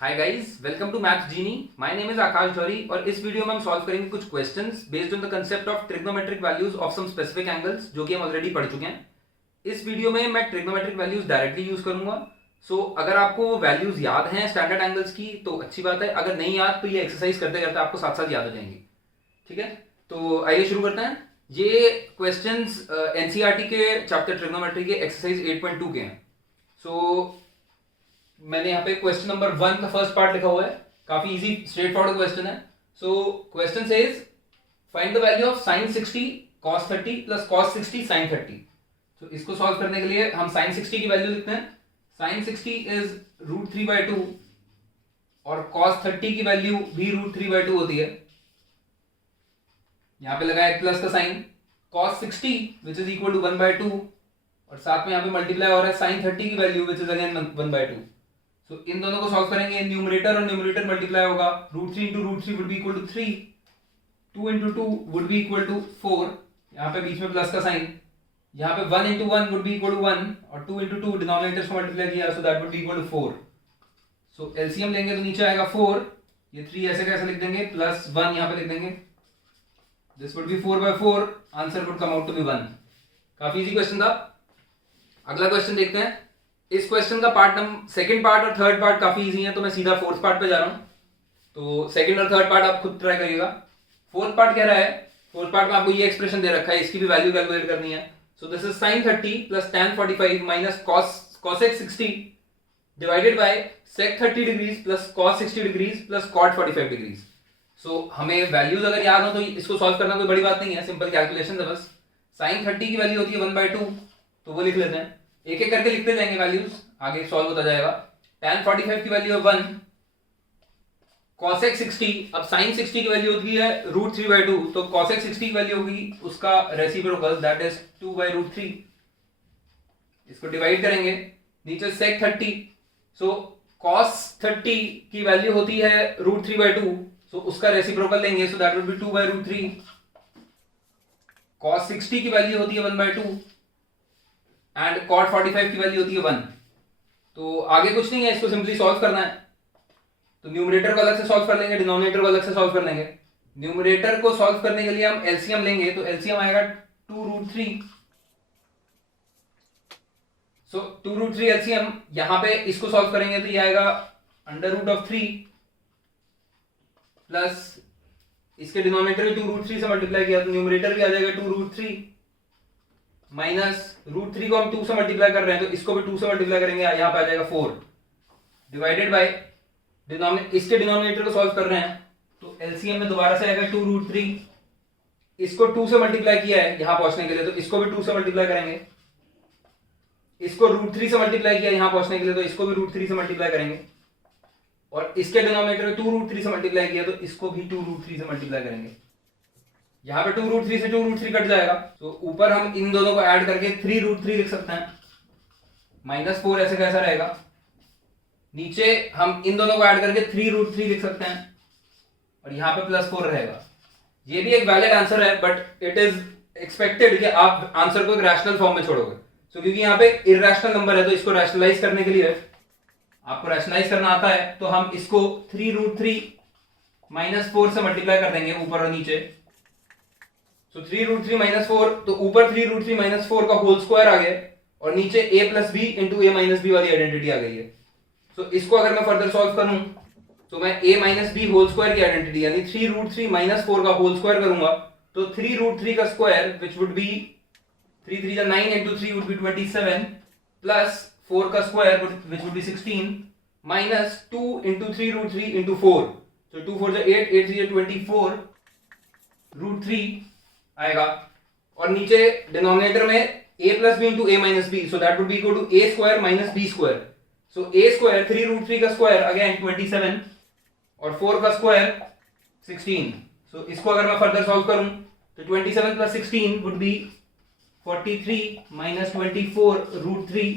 Hi guys, welcome to maths genie. My name is Aakash Dhauri और इस वीडियो में हम सॉल्व करेंगे कुछ questions based on the concept of trigonometric values of some specific angles, जो कि हम ऑलरेडी पढ़ चुके हैं। इस वीडियो में मैं ट्रिग्नोमेट्रिक वैल्यूज डायरेक्टली यूज करूंगा। सो अगर आपको वैल्यूज याद हैं स्टैंडर्ड एंगल्स की तो अच्छी बात है, अगर नहीं याद तो ये एक्सरसाइज करते करते आपको साथ साथ याद हो जाएंगी। ठीक है, तो आइए शुरू करते हैं। ये क्वेश्चंस एनसीईआरटी के चैप्टर ट्रिग्नोमेट्री के एक्सरसाइज 8.2 के हैं। सो मैंने यहाँ पे क्वेश्चन नंबर 1 का फर्स्ट पार्ट लिखा हुआ है। काफी इजी स्ट्रेट फॉरवर्ड क्वेश्चन है। So question says find the value of sin 60 cos 30 plus cos 60 sin 30। तो इसको सॉल्व करने के लिए हम sin 60 की वैल्यू लिखते हैं। sin 60 इज √3/2 और cos 30 की वैल्यू भी √3/2 होती है। यहां पे लगाया प्लस का साइन। cos 60 which is equal to 1/2 और साथ में यहां पे मल्टीप्लाई हो रहा है sin 30 की वैल्यू विच इज अगेन 1/2। सो इन दोनों को सॉल्व करेंगे, न्यूमरेटर और न्यूमरेटर मल्टीप्लाई होगा। √3 into √3 would be equal to 3, 2 into 2 would be equal to 4। यहाँ पे बीच में प्लस का साइन। यहाँ पे 1 into 1 would be equal to 1 और 2 into 2 डिनोमिनेटर्स को मल्टीप्लाई किया, so that would be equal to 4। So LCM लेंगे तो नीचे आएगा 4, ये 3 ऐसे कैसे लिख देंगे, प्लस 1 यहाँ पे लिख देंगे। This would be 4/4, answer would come out to be 1। काफी इजी क्वेश्चन था। अगला क्वेश्चन देखते हैं। इस क्वेश्चन का सेकंड पार्ट और थर्ड पार्ट काफी इजी है, तो मैं सीधा फोर्थ पार्ट पे जा रहा हूं। तो सेकंड और थर्ड पार्ट आप खुद ट्राई करिएगा। फोर्थ पार्ट कह रहा है, फोर्थ पार्ट में आपको ये एक्सप्रेशन दे रखा है, इसकी भी वैल्यू कैलकुलेट करनी है। So this is sin 30 plus tan 45 minus cosec 60 divided by sec 30 degrees plus cos 60 degrees plus cot 45 degrees. So हमें वैल्यूज अगर याद हो तो इसको सॉल्व करना कोई बड़ी बात नहीं है, सिंपल कैलकुलेशन है बस। sin 30 की वैल्यू होती है 1/2, तो वो लिख लेते हैं। एक एक करके लिखते जाएंगे वैल्यूज, आगे सॉल्व होता जाएगा। tan 45 की वैल्यू है 1, cosec 60, अब sin 60 की वैल्यू होती है √3/2, तो cosec 60 की वैल्यू होगी उसका रेसिप्रोकल, दैट इज 2/√3। इसको डिवाइड करेंगे, नीचे sec 30, सो cos 30 की वैल्यू होती है √3/2, सो उसका रेसिप्रोकल लेंगे, सो दैट वुड बी 2/√3। cos 60 की वैल्यू होती है 1/2 एंड cot 45 की वैल्यू होती है 1। तो आगे कुछ नहीं है, इसको सिंपली सॉल्व करना है। तो न्यूमरेटर को अलग से सॉल्व कर लेंगे, डिनोमिनेटर को अलग से सॉल्व कर लेंगे। न्यूमरेटर को सॉल्व करने के लिए हम एलसीएम लेंगे, तो एलसीएम आएगा 2√3। सो 2√3 एलसीएम, यहां पे इसको सॉल्व करेंगे तो ये आएगा √3 प्लस इसके डिनोमिनेटर में 2√3 से मल्टीप्लाई किया तो न्यूमरेटर भी आ जाएगा 2√3 माइनस √3 को हम 2 से मल्टीप्लाई कर रहे हैं, तो इसको भी 2 से मल्टीप्लाई करेंगे, यहां पे आ जाएगा 4 डिवाइडेड बाय इसके डिनोमिनेटर को सॉल्व कर रहे हैं, तो एलसीएम में दोबारा से आएगा 2√3। इसको 2 से मल्टीप्लाई किया है यहां पहुंचने के लिए, तो इसको भी 2 से मल्टीप्लाई करेंगे। इसको √3 से मल्टीप्लाई किया यहां पहुंचने के लिए, तो इसको भी √3 से मल्टीप्लाई करेंगे। और इसके डिनोमिनेटर में 2√3 से मल्टीप्लाई किया, तो इसको भी 2√3 से मल्टीप्लाई करेंगे। यहां पे 2√3 से 2√3 कट जाएगा, तो ऊपर हम इन दोनों को ऐड करके 3√3 लिख सकते हैं, माइनस 4 ऐसे कैसा रहेगा। नीचे हम इन दोनों को ऐड करके 3√3 लिख सकते हैं और यहां पे प्लस 4 रहेगा। ये भी एक वैलिड आंसर है, बट इट इज एक्सपेक्टेड कि आप आंसर को एक रैशनल फॉर्म में छोड़ोगे। सो क्योंकि यहाँ पे इरैशनल नंबर है, तो इसको रैशनलाइज करने के लिए आपको रैशनलाइज करना आता है, तो हम इसको 3√3 माइनस 4 से मल्टीप्लाई कर देंगे ऊपर और नीचे। सो 3√3 माइनस 4, तो ऊपर 3√3 माइनस 4 का होल स्क्वायर आ गया और नीचे a plus B into A minus B वाली आइडेंटिटी आ गई है। सो इसको अगर मैं फर्दर सॉल्व करूं तो मैं a minus B whole square की आइडेंटिटी यानी 3√3 माइनस 4 का होल स्क्वायर करूंगा, तो 3√3 का स्क्वायर विच वुड बी 3 3 जा 9 इंटू 3 वुड बी 27 प्लस 4 का square which would be 16 minus 2 into 3√3 into 4, तो 2 4 जा 8, 8 3 जा 24 √3 आएगा। और नीचे डिनोमिनेटर में a plus B into A minus B, so that would be equal to a square minus B square. So a square 3√3 का square again 27 और 4 का स्क्वायर 16। सो इसको अगर मैं फर्दर सॉल्व करूं तो 27 plus 16 would be 43 minus 24 √3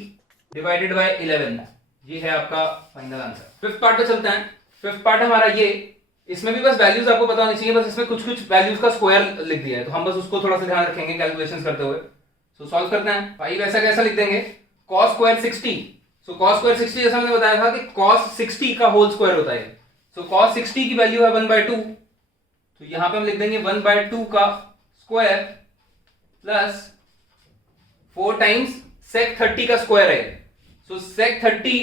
divided by 11। ये है आपका फाइनल आंसर। फिफ्थ पार्ट पे चलते हैं। फिफ्थ पार्ट हमारा ये, इसमें भी बस वैल्यूज आपको पता होनी चाहिए, बस इसमें कुछ कुछ वैल्यूज का स्क्वायर लिख दिया है, तो हम बस उसको थोड़ा सा ध्यान रखेंगे कैलकुलेशंस करते हुए। सो सॉल्व करते हैं। 5 ऐसा कैसा लिख देंगे, cos स्क्वायर 60, सो cos स्क्वायर 60 जैसा मैंने बताया था कि cos 60 का होल स्क्वायर होता है। सो cos 60 की वैल्यू है 1/2, तो यहां पे हम लिख देंगे 1/2 का स्क्वायर प्लस 4 टाइम्स sec 30 का स्क्वायर है। सो sec 30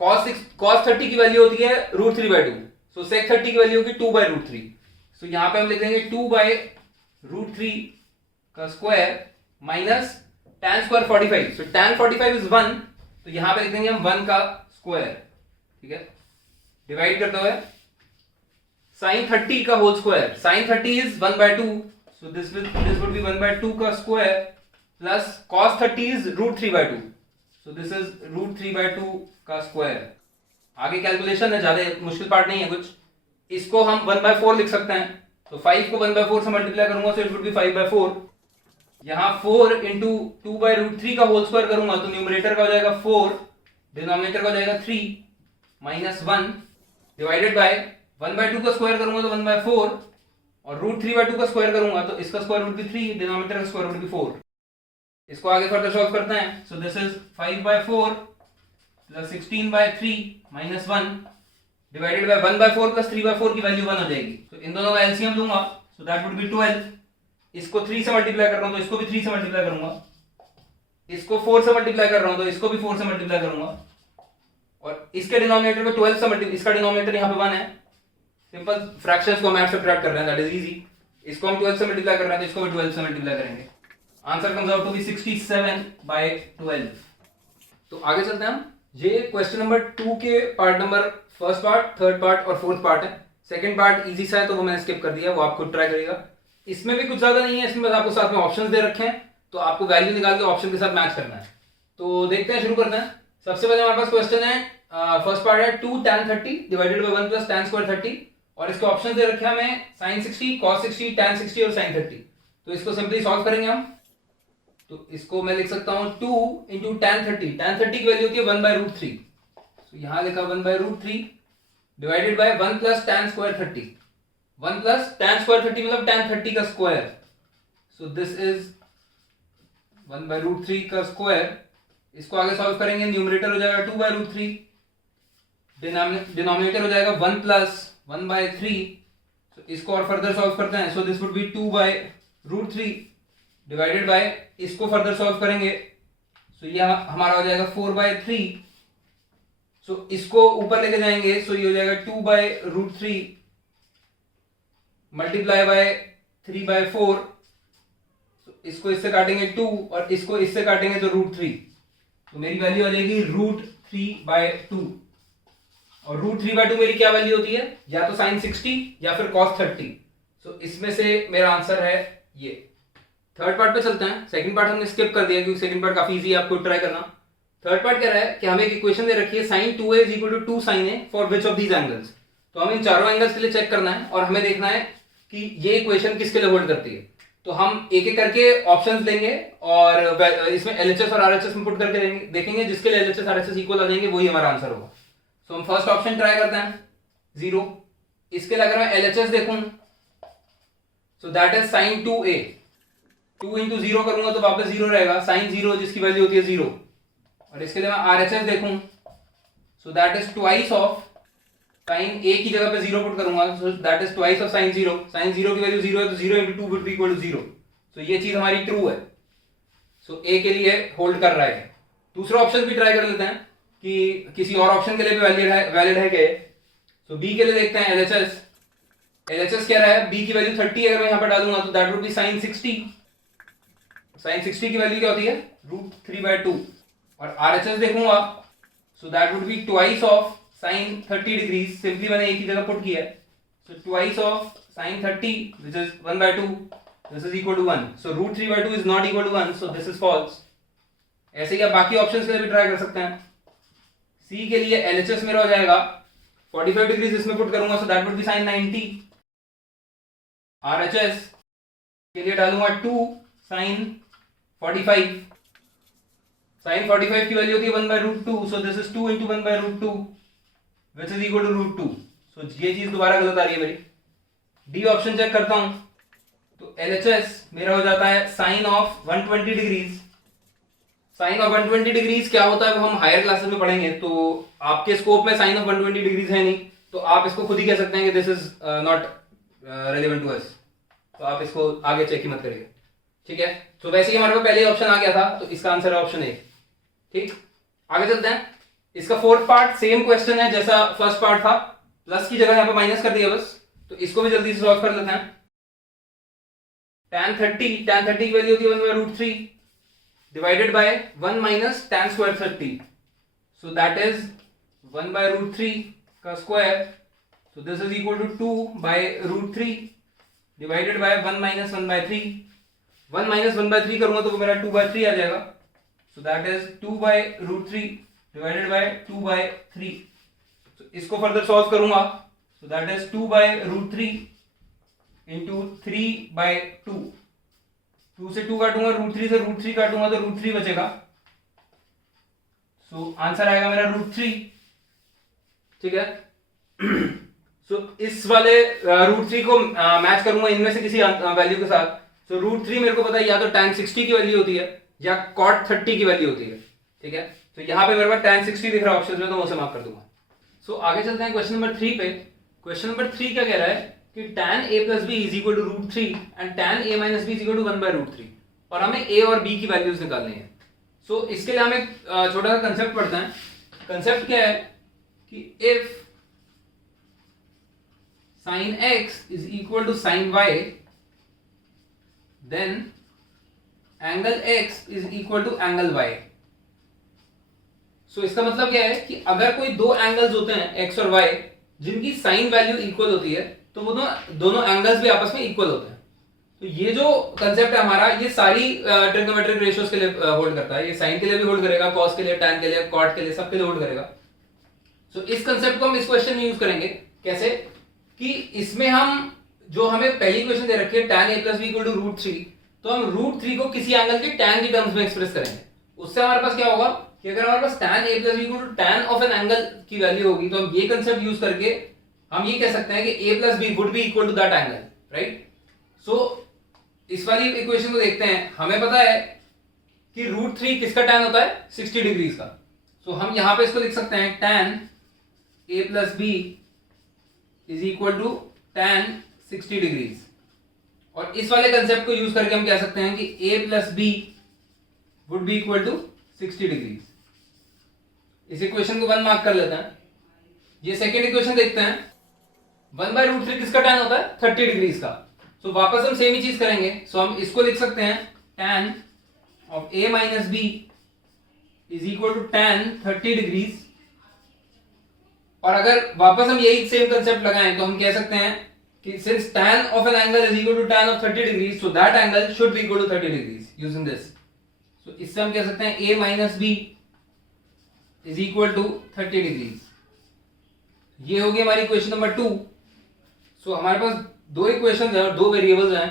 cos 30 की वैल्यू होती है √3/2, सो sec 30 की वैल्यू होगी 2/√3। सो यहां पे हम लिख देंगे 2/√3 का square minus tan square 45, so tan 45 is 1, तो यहां पे लिख देंगे हम 1 का स्क्वायर, ठीक है। डिवाइड करते हुए sin 30 का whole square, sin 30 is 1/2, so this would be 1/2 का square plus cos 30 is √3/2, so this is √3/2 का स्क्वायर। आगे कैलकुलेशन है, ज्यादा मुश्किल पार्ट नहीं है कुछ। इसको हम 1/4 लिख सकते हैं, तो 5 को 1/4 से मल्टीप्लाई करूंगा तो इट वुड बी 5/4। यहां 4 इंटू 2/√3 का होल स्क्वायर करूंगा तो न्यूमरेटर का हो जाएगा 4, डिनोमिनेटर का हो जाएगा 3 माइनस 1 डिवाइडेड बाय 1/2 का स्क्वायर करूंगा तो 1/4 और √3/2 का स्क्वायर करूंगा तो इसका स्क्वायर वुड बी 3, डिनोमिनेटर का स्क्वायर वुड बी 4। इसको आगे फर्दर सॉल्व करते हैं। सो this is 5/4 plus 16/3 minus 1 divided by 1/4 plus 3/4 की वैल्यू 1 हो जाएगी। तो इन दोनों का एलसीएम लूंगा, सो दैट वुड बी 12। इसको 3 से मल्टीप्लाई कर रहा हूं तो इसको भी 3 से मल्टीप्लाई करूंगा, इसको 4 से मल्टीप्लाई कर रहा हूं तो इसको भी 4 से मल्टीप्लाई करूंगा, और इसके डिनोमिनेटर को 12 से मल्टीप्लाई, इसका डिनोमिनेटर यहां पे 1 है, सिंपल फ्रैक्शंस को हम ऐड सब्ट्रैक्ट कर रहे हैं, दैट इज इजी। इसको हम 12 से मल्टीप्लाई कर रहे हैं तो इसको भी 12 से मल्टीप्लाई करेंगे। Answer comes out to be 67/12। तो आगे चलते हैं हम। ये क्वेश्चन नंबर 2 के part number first part, third part और फोर्थ पार्ट है। सेकंड पार्ट इजी सा है तो वो मैंने स्किप कर दिया, वो आप खुद ट्राई करिएगा। इसमें भी कुछ ज्यादा नहीं है, इसमें बस आपको साथ में ऑप्शंस दे रखे हैं, तो आपको वैल्यू निकाल के ऑप्शन के साथ मैच करना है। तो देखते हैं, शुरू करते हैं। सबसे पहले हमारे पास क्वेश्चन है, फर्स्ट पार्ट है 2 tan 30 divided by 1 plus tan square 30, और इसके ऑप्शन दे रखे हैं हमें sin 60, cos 60, tan 60 और sin 30। तो इसको सिंपली सॉल्व करेंगे हम। तो इसको मैं लिख सकता हूं 2 इंटू tan 30, tan 30 की वैल्यू होती है 1/√3, तो यहां लिखा 1/√3 divided by 1 plus tan square 30, 1 plus tan square 30 मतलब tan 30 का स्क्वायर, सो दिस इज 1/√3 का स्क्वायर। इसको आगे सॉल्व करेंगे, न्यूमरेटर हो जाएगा 2/√3, डिनोमिनेटर हो जाएगा 1 प्लस 1/3, so इसको और फर्दर सॉल्व करते हैं, सो this would B 2/√3 divided bye, इसको फर्दर सॉल्व करेंगे, सो ये हमारा हो जाएगा 4/3, सो इसको ऊपर लेके जाएंगे, सो ये हो जाएगा 2/√3 मल्टीप्लाई बाय 3/4, इसको इससे काटेंगे 2 और इसको इससे काटेंगे तो √3, तो मेरी वैल्यू आ जाएगी √3/2। और √3/2 मेरी क्या वैल्यू होती है, या तो sin 60 या फिर cos 30, सो इसमें से मेरा आंसर है ये। थर्ड पार्ट पे चलते हैं। सेकंड पार्ट हमने स्किप कर दिया क्योंकि सेकंड पार्ट काफी इजी है, आपको ट्राई करना। थर्ड पार्ट कह रहा है कि हमें एक इक्वेशन दे रखी है sin 2a is equal to 2 sin a for which of these angles. तो हमें इन चारों एंगल्स के लिए चेक करना है और हमें देखना है कि ये इक्वेशन किसके लिए होल्ड करती है। तो हम एक एक करके ऑप्शंस देंगे और इसमें एलएचएस और आरएचएस में पुट करके देखेंगे, जिसके लिए एलएचएस आरएचएस इक्वल आ जाएंगे वही हमारा आंसर होगा। सो हम फर्स्ट ऑप्शन ट्राई करते हैं 0। इसके लिए अगर मैं एलएचएस देखूं सो that is sin 2a, 2 into 0 करूंगा तो वापस 0 रहेगा, sin 0 जिसकी वैल्यू होती है 0। और इसके लिए मैं आरएचएस देखूं सो that is twice of sin a की जगह पे 0 पुट करूंगा, सो that is twice of sin 0। sin 0 की वैल्यू 0 है तो 0 into 2 would be equal to 0, सो ये चीज हमारी ट्रू है। सो a के लिए होल्ड कर रहा है। दूसरा ऑप्शन भी ट्राई कर लेते हैं कि किसी और ऑप्शन के लिए भी वैलिड है क्या। सो b के लिए देखते हैं एलएचएस। एलएचएस क्या रहा है, b की वैल्यू 30 अगर मैं यहां पर डालूंगा तो that would B sin 60। sin 60 की वैल्यू क्या होती है √3/2। और आरएचएस देखूंगा सो that would be twice of sin 30 degrees, simply मैंने एक ही जगह पुट किया है, so twice of sin 30 which is 1/2, this is equal to 1, so √3/2 is not equal to 1, so this is false। ऐसे ही आप बाकी ऑप्शंस के लिए भी ट्राई कर सकते हैं। सी के लिए एलएचएस मेरा हो जाएगा 45 डिग्रीज, इसमें पुट करूंगा सो that would B sin 90। RHS के लिए डालूंगा 2 sin 45, sin 45 की वैल्यू होती है 1/√2, so this is 2 into 1/√2 which is equal to √2, so ये चीज दोबारा गलत आ रही है मेरी। डी ऑप्शन चेक करता हूं तो एलएचएस मेरा हो जाता है sin of 120 degrees, sine of 120 degrees क्या होता है वो हम हायर क्लासेस में पढ़ेंगे, तो आपके स्कोप में साइन ऑफ 120 डिग्रीज है नहीं, तो आप इसको खुद ही कह सकते हैं कि this is not relevant to us, तो आप इसको आगे चेक ही मत करिएगा, ठीक है। तो वैसे ही हमारे पास पहले ही ऑप्शन आ गया था, तो इसका आंसर है ऑप्शन ए। ठीक, आगे चलते हैं। इसका फोर्थ पार्ट सेम क्वेश्चन है जैसा फर्स्ट पार्ट था, प्लस की जगह यहाँ पे माइनस कर दिया बस, तो इसको भी जल्दी से सॉल्व कर लेते हैं। tan 30 की वैल्यू होती है 1/√3 divided by 1 minus tan square 30, so that is 1/√3 का square, so this is equal to 2/√3 divided by 1 minus 1/3। 1 minus 1/3 करूंगा तो वो मेरा 2/3 आ जाएगा, so that is 2/√3 divided by 2/3। तो इसको फर्दर सॉल्व करूंगा, सो दैट इज 2/√3 इंटू 3/2। 2 से 2 काटूंगा, √3 से √3 काटूंगा तो √3 बचेगा, सो आंसर आएगा मेरा √3। ठीक है, सो इस वाले √3 को मैच करूंगा इनमें से किसी वैल्यू के साथ, सो √3 मेरे को पता है या तो tan 60 की वैल्यू होती है या cot 30 की वैल्यू होती है। ठीक है, तो यहां पे मेरे पास tan 60 दिख रहा है ऑप्शन में, तो मैं उसे मार्क कर दूंगा। सो आगे चलते हैं क्वेश्चन नंबर 3 पे। क्वेश्चन नंबर 3 क्या कह रहा है कि tan a plus b is equal to √3 and tan a minus b is equal to 1/√3, और हमें a और b की वैल्यूज निकालनी है। सो इसके लिए हम एक छोटा सा कंसेप्ट पढ़ते हैं। कंसेप्ट क्या है कि if sin x is equal to sin y, then angle x is equal to angle y। सो इसका मतलब क्या है कि अगर कोई दो एंगल्स होते हैं x और y जिनकी साइन वैल्यू इक्वल होती है, तो वो दोनों एंगल्स भी आपस में इक्वल होते हैं। तो ये जो कंसेप्ट है हमारा, ये सारी ट्रिग्नोमेट्रिक रेशियोज के लिए होल्ड करता है। ये साइन के लिए भी होल्ड करेगा, कॉस के लिए, टैन के लिए, कॉट के लिए, सबके लिए होल्ड करेगा। सो इस कंसेप्ट को हम इस क्वेश्चन में यूज करेंगे। कैसे कि इसमें हम जो हमें पहली क्वेश्चन दे रखी है tan a plus b equal to √3, तो हम √3 को किसी एंगल के tan की टर्म्स में एक्सप्रेस करेंगे। उससे हमारे पास क्या होगा कि अगर हमारे पास tan a plus b equal to tan of an angle की वैल्यू होगी, तो हम ये कंसेप्ट यूज करके हम ये कह सकते हैं कि a plus b would be equal to that angle, right. So इस वाली इक्वेशन को देखते हैं। हमें पता है कि √3 किसका tan होता है, 60 डिग्रीज का। सो हम यहां पे इसको लिख सकते हैं tan a plus b is equal to tan 60 degrees, और इस वाले कंसेप्ट को यूज करके हम कह सकते हैं कि a plus b would be equal to 60 degrees. इस इक्वेशन को 1 मार्क कर लेते हैं। ये सेकेंड इक्वेशन देखते हैं। 1/√3 किसका tan होता है, 30 डिग्रीज का। सो वापस हम सेम ही चीज करेंगे। सो हम इसको लिख सकते हैं tan of a minus b is equal to tan 30 degrees, और अगर वापस हम यही सेम कंसेप्ट लगाएं तो हम कह सकते हैं कि since tan of an angle is equal to tan of 30 degrees, so that angle should be equal to 30 degrees using this. So इससे हम कह सकते हैं a minus b is equal to 30 degrees. ये होगी हमारी इक्वेशन नंबर 2। सो हमारे पास दो इक्वेशन है और दो वेरिएबल्स हैं।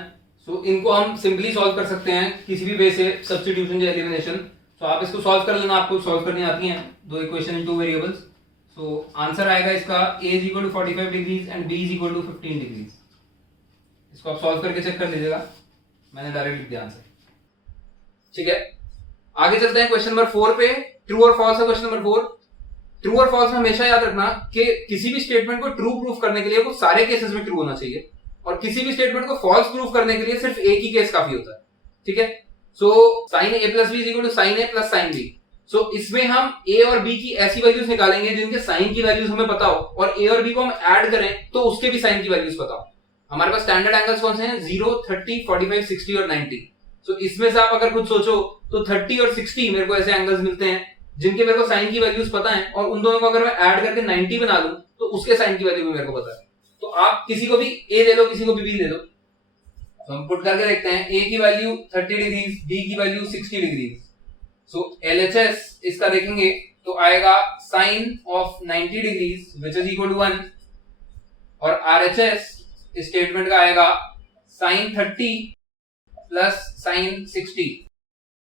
सो इनको हम सिंपली सॉल्व कर सकते हैं किसी भी वे से, सब्स्टिट्यूशन या एलिमिनेशन। सो आप इसको सॉल्व कर लेना, आपको सॉल्व करनी आती हैं, दो equation in two variables. So answer आएगा इसका a is equal to 45 degrees and b is equal to 15 degrees. इसको आप सॉल्व करके चेक कर लीजिएगा, मैंने डायरेक्ट लिख दिया आंसर। ठीक है, आगे चलते हैं क्वेश्चन नंबर 4 पे। ट्रू और फॉल्स है क्वेश्चन नंबर 4। ट्रू और फॉल्स में हमेशा याद रखना कि किसी भी स्टेटमेंट को ट्रू प्रूफ करने के लिए वो सारे केसेस में ट्रू होना चाहिए, और किसी भी स्टेटमेंट को फॉल्स प्रूफ करने के लिए सिर्फ एक ही केस काफी होता है। ठीक है, सो sin a plus b is equal to sin a plus sin b। सो इसमें हम a और b की ऐसी वैल्यूज निकालेंगे जिनके साइन की वैल्यूज हमें पता हो, और a और b को हम ऐड करें तो उसके भी साइन की वैल्यूज पता हो। हमारे पास स्टैंडर्ड एंगल्स कौन से हैं, 0, 30, 45, 60 और 90। सो इसमें से आप अगर कुछ सोचो तो 30 और 60 मेरे को ऐसे एंगल्स मिलते हैं जिनके मेरे को साइन की वैल्यूज पता है, और उन दोनों को अगर मैं ऐड करके 90 बना लूं तो उसके साइन की वैल्यू भी मेरे को पता है। तो आप किसी को भी a दे दो, किसी को भी b दे दो। तो हम पुट करके देखते हैं। a की वैल्यू 30 डिग्रीज, b की वैल्यू 60 डिग्रीज। सो LHS इसका देखेंगे तो आएगा sine of 90 degrees which is equal to 1, और RHS स्टेटमेंट का आएगा साइन 30 प्लस साइन 60।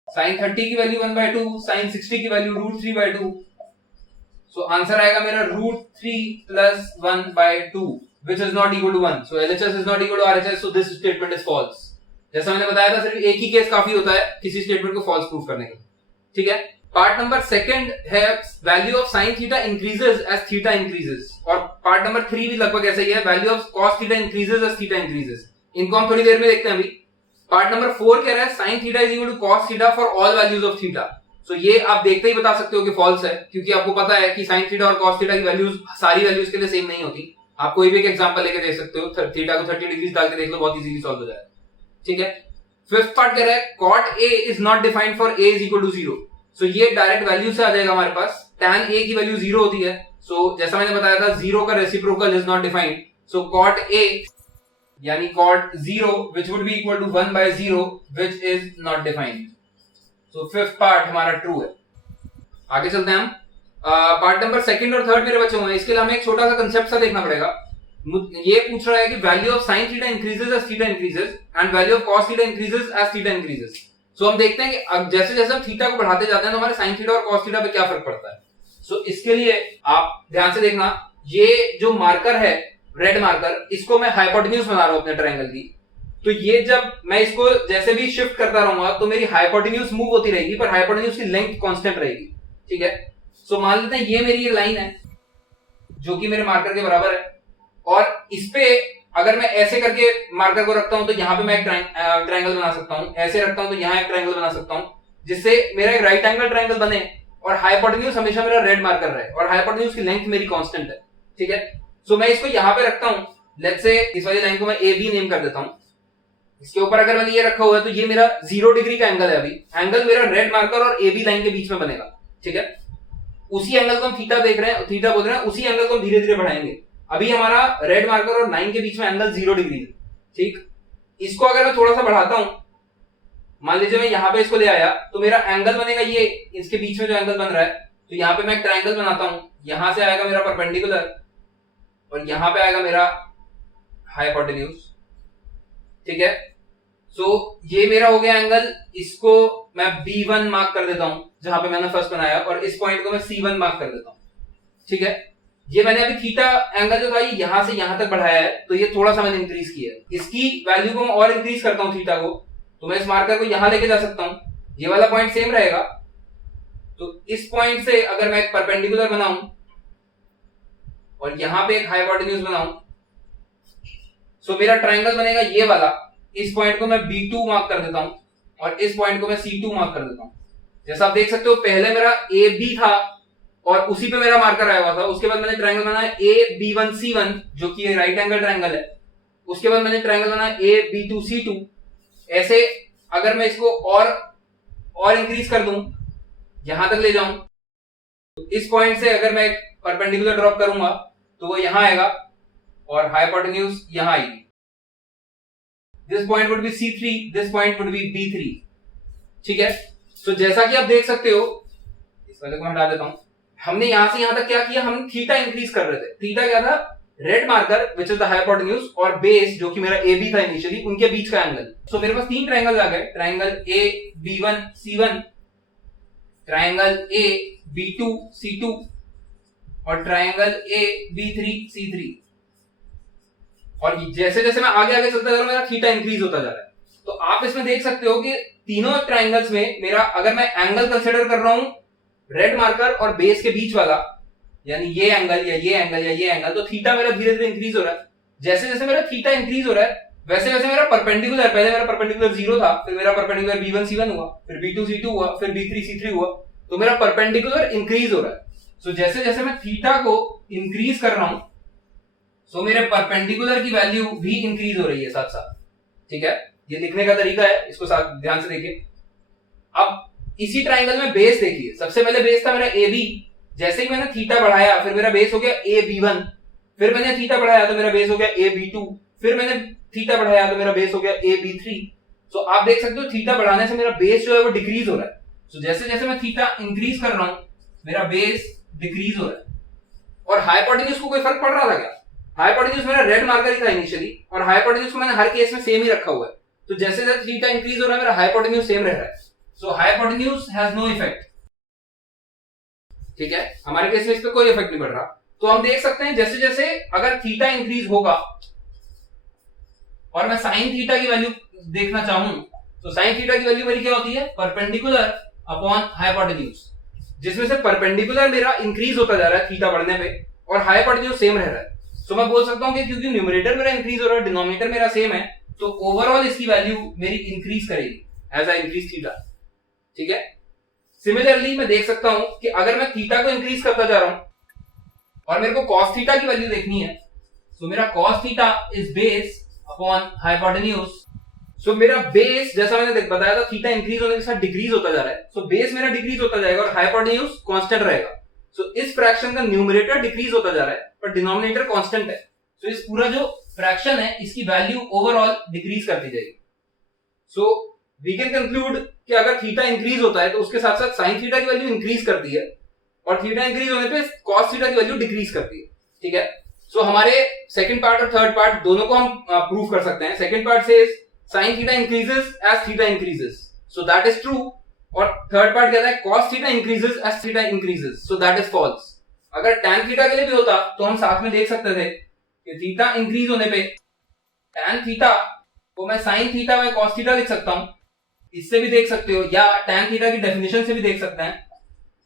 साइन 30 की वैल्यू 1/2, साइन 60 की वैल्यू √3/2। सो आंसर आएगा मेरा √3 plus 1/2 which is not equal to 1. So LHS is not equal to RHS, so this statement is false. जैसा मैंने बताया था सिर्फ एक ही केस काफी होता है किसी स्टेटमेंट को फॉल्स प्रूफ करने के लिए। ठीक है। पार्ट नंबर सेकंड है value of sine theta increases as theta increases, और पार्ट नंबर 3 भी लगभग ऐसा ही है, value of cos theta increases as theta increases. इनको हम थोड़ी देर में देखते हैं। अभी पार्ट नंबर 4 कह रहा है sine theta is equal to cos theta for all values of theta. So ये आप देखते ही बता सकते हो कि फॉल्स है, क्योंकि आपको पता है कि साइन थीटा और कॉस थीटा की वैल्यूज सारी वैल्यूज के लिए सेम नहीं होती। आप कोई भी एक एग्जांपल लेके देख सकते हो, थीटा को 30 डिग्री डाल के देख लो, बहुत इजीली सॉल्व हो जाएगा। ठीक है। फिफ्थ पार्ट कह रहा है cot a is not defined for a is equal to 0। सो ये डायरेक्ट वैल्यू से आ जाएगा हमारे पास। tan a की वैल्यू 0 होती है, सो जैसा मैंने बताया था 0 का reciprocal is not defined, so cot a यानी cot 0 which would be equal to 1 by 0 which is not defined। so fifth part हमारा ट्रू है। आगे चलते हैं हम। पार्ट नंबर सेकंड और थर्ड मेरे बच्चे हुए हैं, इसके लिए हमें एक छोटा सा कंसेप्ट सा देखना पड़ेगा। ये पूछ रहा है कि value of sine theta increases as theta increases and value of cos theta increases as theta increases. So हम देखते हैं कि जैसे जैसे हम थीटा को बढ़ाते जाते हैं तो हमारे साइन थीटा और कॉस थीटा पे क्या फर्क पड़ता है। सो इसके लिए आप ध्यान से देखना, ये जो मार्कर है रेड मार्कर, इसको मैं हाइपोटेन्यूज बना रहा हूं अपने ट्रायंगल की। तो ये जब मैं इसको जैसे भी शिफ्ट करता रहूंगा तो मेरी हाइपोटेन्यूज मूव होती रहेगी, पर हाइपोटेन्यूज की लेंथ कांस्टेंट रहेगी। ठीक है। सो मान लेते हैं ये मेरी लाइन है जो कि मेरे मार्कर के बराबर है, और इस पे अगर मैं ऐसे करके मार्कर को रखता हूं तो यहां पे मैं एक ट्रायंगल बना सकता हूं, ऐसे रखता हूं तो यहां एक ट्रायंगल बना सकता हूं, जिससे मेरा एक राइट एंगल ट्रायंगल बने और हाइपोटेन्यूज हमेशा मेरा रेड मार्कर रहे और हाइपोटेन्यूज की लेंथ मेरी कांस्टेंट है। ठीक है। सो मैं इसको यहां पे रखता हूं, लेट्स से इस वाली लाइन को मैं ए बी नेम कर देता हूं। इसके ऊपर अगर मैंने ये रखा हुआ है तो ये मेरा 0 डिग्री का एंगल है। अभी एंगल मेरा रेड मार्कर और ए बी लाइन के बीच में बनेगा। ठीक है। उसी एंगल को हम थीटा देख रहे हैं, थीटा बोल रहे हैं, उसी एंगल को हम धीरे धीरे बढ़ाएंगे। अभी हमारा रेड मार्कर और लाइन के बीच में एंगल 0 डिग्री है। ठीक। इसको अगर मैं थोड़ा सा बढ़ाता हूं, मान लीजिए मैं यहां पे इसको ले आया तो मेरा एंगल बनेगा ये, इसके बीच में जो एंगल बन रहा है, तो यहां पे मैं एक ट्रायंगल बनाता हूं, यहां से आएगा मेरा परपेंडिकुलर और यहां पे आएगा मेरा हाइपोटेन्यूज। ठीक है। सो ये मेरा हो गया एंगल, इसको मैं B1 मार्क कर देता हूं जहां पे मैंने फर्स्ट बनाया, और इस पॉइंट को मैं C1 मार्क कर देता हूं। ठीक है। ये मैंने अभी थीटा एंगल जो था ये यहां से यहां तक बढ़ाया है, तो ये थोड़ा सा मैंने इंक्रीज किया है। इसकी वैल्यू को मैं और इंक्रीज करता हूं थीटा को, तो मैं इस मार्कर को यहां लेके जा सकता हूं, ये वाला पॉइंट सेम रहेगा। तो इस पॉइंट से अगर मैं एक परपेंडिकुलर बनाऊं और यहां पे एक हाइपोटेन्यूज बनाऊं, सो मेरा ट्रायंगल बनेगा ये वाला। इस पॉइंट को मैं B2 मार्क कर देता हूं और इस पॉइंट को मैं C2 मार्क कर देता हूं। जैसा आप देख सकते हो पहले मेरा AB था और उसी पे मेरा मार्कर आया हुआ था, उसके बाद मैंने ट्रायंगल बनाया AB1C1 जो कि राइट एंगल ट्रायंगल है, उसके बाद मैंने ट्रायंगल बनाया AB2C2। ऐसे अगर मैं इसको और इंक्रीज कर दूं, यहां तक ले जाऊं, तो इस पॉइंट से अगर मैं परपेंडिकुलर ड्रॉप करूंगा तो वो यहां आएगा और हाइपोटेन्यूज यहां आएगी। This point would be C3, this point would be B3। ठीक है। सो जैसा कि आप देख सकते हो, इस वाले को हटा देता हूं, हमने यहां से यहां तक क्या किया, हम थीटा इंक्रीज कर रहे थे। थीटा क्या था, red marker which is the hypotenuse और बेस जो कि मेरा AB था इनिशियली, उनके बीच का एंगल। सो मेरे पास 3 ट्रायंगल आ गए, ट्रायंगल AB1C1, ट्रायंगल AB2C2 और ट्रायंगल AB3C3। और जैसे जैसे मैं आगे आगे चलता जा रहा हूं मेरा थीटा इंक्रीज होता जा रहा है। तो आप इसमें देख सकते हो कि तीनों ट्रायंगल्स में मेरा अगर मैं एंगल कंसीडर कर रहा हूं रेड मार्कर और बेस के बीच वाला, यानी ये एंगल या ये एंगल या ये एंगल, तो थीटा मेरा धीरे धीरे इंक्रीज हो रहा है। जैसे जैसे मेरा थीटा इंक्रीज हो रहा है वैसे वैसे मेरा परपेंडिकुलर, पहले मेरा परपेंडिकुलर 0 था, फिर मेरा परपेंडिकुलर B1C1 हुआ, फिर B2C2 हुआ, फिर B3C3 हुआ, तो मेरा परपेंडिकुलर इंक्रीज हो रहा है। सो जैसे जैसे मैं थीटा को इंक्रीज कर रहा हूं, सो मेरे परपेंडिकुलर की वैल्यू भी इंक्रीज हो रही है साथ साथ। ठीक है। ये लिखने का तरीका है, इसको साथ ध्यान से देखिए। अब इसी ट्रायंगल में बेस देखिए, सबसे पहले बेस था मेरा AB, जैसे ही मैंने थीटा बढ़ाया फिर मेरा बेस हो गया AB1, फिर मैंने थीटा बढ़ाया तो मेरा बेस हो गया AB2, फिर मैंने थीटा बढ़ाया तो मेरा बेस हो गया AB3। सो आप देख सकते हो थीटा बढ़ाने से मेरा बेस जो है वो डिक्रीज हो रहा है। सो जैसे जैसे मैं थीटा इंक्रीज कर रहा हूं मेरा बेस डिक्रीज हो रहा है। और हाइपोटेन्यूज को कोई फर्क पड़ रहा था क्या? हाइपोटेन्यूज मेरा रेड मार्कर ही था इनिशियली, और हाइपोटेन्यूज को मैंने हर केस में सेम ही रखा हुआ है। तो जैसे जैसे थीटा इंक्रीज हो रहा है मेरा हाइपोटेन्यूज सेम रह रहा है। सो हाइपोटेन्यूज हैज नो इफेक्ट। ठीक है। हमारे केस में इस पे कोई इफेक्ट नहीं पड़ रहा। तो हम देख सकते हैं जैसे जैसे अगर थीटा इंक्रीज होगा और मैं साइन थीटा की वैल्यू देखना चाहूं, तो साइन थीटा की वैल्यू मेरी क्या होती है, परपेंडिकुलर अपॉन हाइपोटेन्यूज, जिसमें से परपेंडिकुलर मेरा इंक्रीज होता जा रहा है थीटा बढ़ने पे और हाइपोटेन्यूज सेम रह रहा है। सो मैं बोल सकता हूं कि क्योंकि न्यूमरेटर मेरा इंक्रीज हो रहा है, डिनोमिनेटर मेरा सेम है, तो ओवरऑल इसकी वैल्यू मेरी इंक्रीज करेगी एज आई इंक्रीज थीटा। ठीक है, सिमिलरली मैं देख सकता हूं कि अगर मैं थीटा को इंक्रीज करता जा रहा हूं और मेरे को कॉस थीटा की वैल्यू देखनी है, सो मेरा cos theta is base upon hypotenuse. So मेरा बेस, जैसा मैंने बताया था, थीटा इंक्रीज होने के साथ डिक्रीज होता जा रहा है, सो बेस मेरा डिक्रीज होता जाएगा और हाइपोटेन्यूज कांस्टेंट रहेगा। सो इस फ्रैक्शन का न्यूमरेटर डिक्रीज होता जा रहा है पर डिनोमिनेटर कांस्टेंट है, सो इस पूरा जो फ्रैक्शन है इसकी वैल्यू ओवरऑल डिक्रीज करती जाएगी। सो वी कैन कंक्लूड कि अगर थीटा इंक्रीज होता है तो उसके साथ साथ साइन थीटा की वैल्यू इंक्रीज करती है और थीटा इंक्रीज होने पे कॉस थीटा की वैल्यू डिक्रीज करती है। ठीक है, सो हमारे सेकंड पार्ट और थर्ड पार्ट दोनों को हम प्रूव कर सकते हैं। Second part says sin theta increases as theta increases, so that is true, और थर्ड पार्ट कहता है cos theta increases as theta increases, so that is false। अगर tan theta के लिए भी होता तो हम साथ में देख सकते थे कि थीटा इंक्रीज होने पे tan theta को मैं sin theta by cos theta लिख सकता हूं, इससे भी देख सकते हो, या tan theta की डेफिनेशन से भी देख सकते हैं,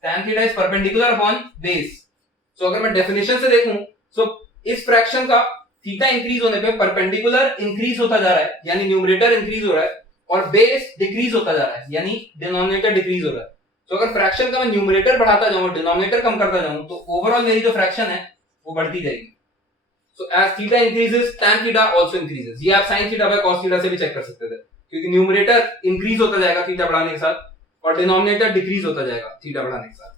tan theta is perpendicular upon base। सो अगर मैं डेफिनेशन से देखूं, सो इस फ्रैक्शन का थीटा इंक्रीज होने पे परपेंडिकुलर इंक्रीज होता जा रहा है, यानी न्यूमरेटर इंक्रीज हो रहा है, और बेस डिक्रीज होता जा रहा है, यानी डिनोमिनेटर डिक्रीज हो रहा है। तो अगर फ्रैक्शन का मैं न्यूमरेटर बढ़ाता जाऊं, डिनोमिनेटर कम करता जाऊं, तो ओवरऑल मेरी जो फ्रैक्शन है वो बढ़ती जाएगी। So as theta increases tan theta also increases. ये आप sin theta by cos theta से भी चेक कर सकते थे, क्योंकि न्यूमरेटर इंक्रीज होता जाएगा थीटा बढ़ाने के साथ और डिनोमिनेटर डिक्रीज होता जाएगा थीटा बढ़ाने के साथ।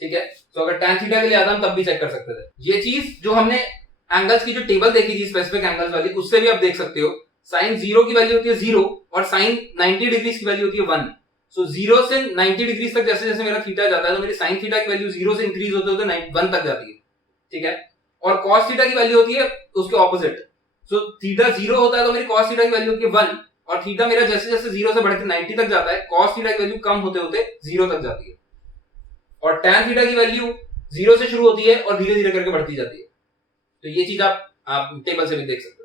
ठीक है, तो अगर tan थीटा के लिए आता हम तब भी चेक कर सकते थे। ये चीज जो हमने एंगल्स की जो टेबल देखी थी स्पेसिफिक एंगल्स वाली, उससे भी आप देख सकते हो sin 0 की वैल्यू होती है 0 और sin 90 डिग्री की वैल्यू होती है 1। सो 0 से 90 डिग्री तक जैसे जैसे मेरा थीटा जाता है तो मेरी sin थीटा की वैल्यू 0 से इंक्रीज होते होते 1 तक जाती है। ठीक है, और cos थीटा की वैल्यू होती है उसके ऑपोजिट। सो थीटा 0 होता है तो मेरी cos थीटा की वैल्यू होती है 1, और थीटा मेरा जैसे जैसे 0 से बढ़ के 90 तक जाता है, cos थीटा की वैल्यू कम होते होते 0 तक जाती है, और tan थीटा की वैल्यू 0 से शुरू होती है और धीरे धीरे करके बढ़ती जाती है। तो ये चीज आप टेबल से भी देख सकते हो।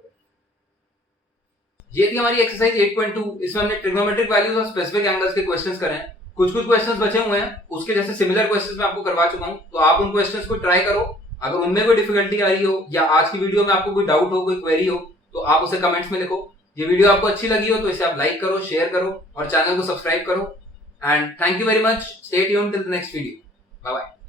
ये थी हमारी एक्सरसाइज 8.2। इसमें हमने ट्रिग्नोमेट्रिक वैल्यूज और स्पेसिफिक एंगल्स के क्वेश्चंस करे हैं। कुछ क्वेश्चंस बचे हुए हैं, उसके जैसे सिमिलर क्वेश्चंस मैं आपको करवा चुका हूं, तो आप उन क्वेश्चंस को ट्राई करो। अगर उनमें कोई डिफिकल्टी आ रही हो या आज की वीडियो में आपको कोई डाउट हो, कोई क्वेरी हो, तो आप उसे कमेंट्स में लिखो। ये वीडियो आपको अच्छी लगी हो तो इसे आप लाइक करो, शेयर करो और चैनल को सब्सक्राइब करो। And thank you very much. Stay tuned till the next video. Bye bye.